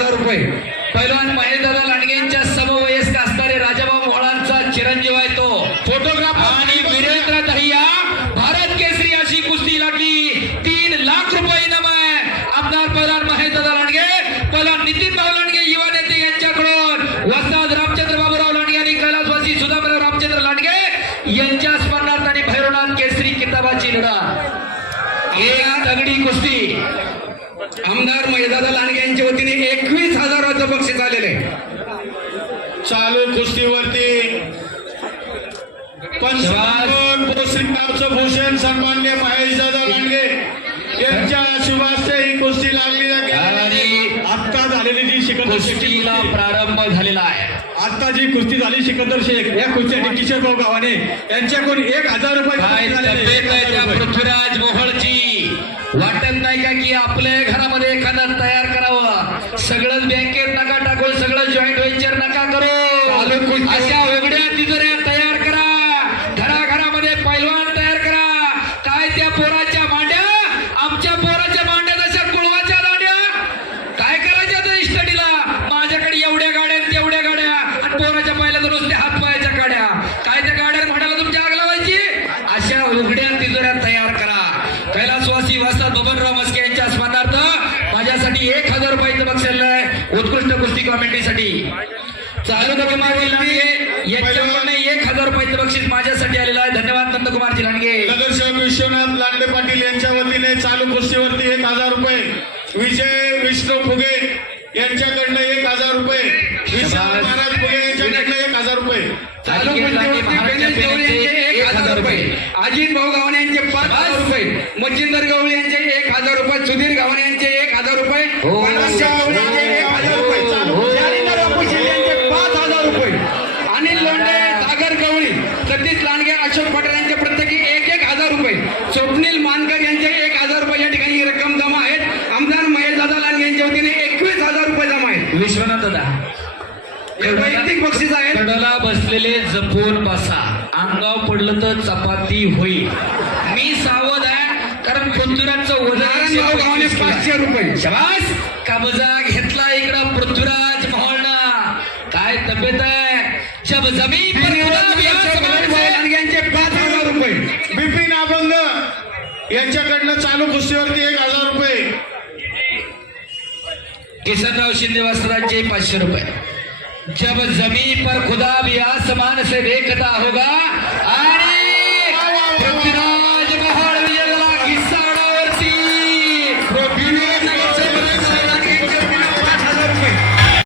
1000 रुपये. पैलवान महेशदादा लांडगे यांच्या समवयस्क असणारे राजाभाऊ मोहळांचा चिरंजीव आहे तो फोटोग्राफर आणि वीरेंद्र दहिया भारत केसरी अशी कुस्ती लागली. 3 लाख रुपये इनाम आहे. आमदार पैलवान महेशदादा लांडगे, पैलवान नितीनभाऊ लांडगे युवा नेते यांच्याकडून वस्ताद रामचंद्र बाबूराव लांडगे आणि कैलासवासी सुधामराव रामचंद्र लांडगे यांच्या स्मरणार्थ आणि भैरवनाथ केसरी किताबाची लढा. एक दगडी कुस्ती. आमदार महेशदादा लांडगे यांच्या वतीने 21,000 बक्षीस आलेले आहे. चालू कुस्तीवरती पंचावन्न भूषण भूषण सन्मान्य महेशदादा लांडगे यांच्या शुभास्ते ही कुस्ती लागली आणि आता झालेली जी सिकंदर कुस्तीला प्रारंभ झालेला आहे. आता जी कुस्ती झाली सिकंदर शेख या कुस्तीसाठी किशोर भाऊ गावाने यांच्याकडून 1,000 रुपये काय तब्येत आहे त्या पृथ्वीराज मोहोळची. वाटत नाही का की आपल्या घरामध्ये एखादा तयार करावं. सगळं बँकेत नका टाकून, सगळं जॉईंट व्हेंचर नका करू. अशा वेगळ्या तिजोऱ्या तयार करा. घराघरामध्ये पैलवान तयार करा. काय त्या पोराच्या मांड्या, आमच्या पोराच्या मांड्या तशा कुळवाच्या दांड्या. काय करायच्या आता इस्टडीला. माझ्याकडे एवढ्या गाड्या तेवढ्या गाड्या आणि पोराच्या पाहिल्या तर नुसत्या हातपायाच्या गाड्या. काय त्या गाड्या म्हणाला तुमच्या आग लावायची. अशा उघड्या तिजोऱ्या तयार करा. कैलासवासी वस्ताद बबनराव मस्के यांच्या स्मरणार्थ माझ्यासाठी 1,000 रुपयाचं बक्षीस आहे उत्कृष्ट कुस्ती कॉमेंट्रीसाठी. चालू नगमारी लांडगे यांच्याकडून 1,000 रुपयाचं बक्षीस माझ्यासाठी आलेलं आहे. धन्यवाद नंदकुमारजी लांडगे. नगरसेवक विश्वनाथ लांडे पाटील यांच्या वतीने चालू कुस्तीवरती 1,000 रुपये. विजय विष्णू फुगे यांच्याकडनं 1,000 रुपये. विशाल महाराज फुगे यांच्याकडनं 1,000 रुपये. चालू कुस्तीवरती गणेश गवळी यांचे 1,000 रुपये. अजित भाऊ गावणे यांचे 5,000 रुपये. मच्छिंदर गवळी यांचे 1,000 रुपये. सुधीर गावणे यांचे 1,000 रुपये. पराशा गवळी यांचे 1,000 रुपये. शालिंदर बापू शेट्टी यांचे 5,000 रुपये. अनिल लोंढे, सागर गवळी, सतीश लांडगे, अशोक पटेल यांचे प्रत्येकी 1,000 रुपये. स्वप्नील मानकर यांचे 1,000 रुपये या ठिकाणी ही रक्कम जमा आहेत. आमदार महेशदादा लांडगे यांच्या वतीने 21,000 रुपये जमा आहेत. विश्वनाथ दादा वैयक्तिक बक्षीस आहेत. कडला बसलेले जपून बसा. अंगाव पडलं तर चपाती होईल. मी सावध आहे कारण पृथ्वीराजचं नारायण भाऊ गावणे वजन 500 रुपये. शबास. कब्जा घेतला इकडं पृथ्वीराज मोहोळनं. काय तब्येत आहे. जब जमीन पर खुदा भी आसमान से. लांडगे यांचे 5,000 रुपये. बिपिन अभंग यांच्याकडनं चालू कुस्तीवरती 1,000 रुपये. किसनराव शिंदे वस्त्रांचे 500 रुपये. जब जमीन पर खुदा भी आसमान से देखता होगा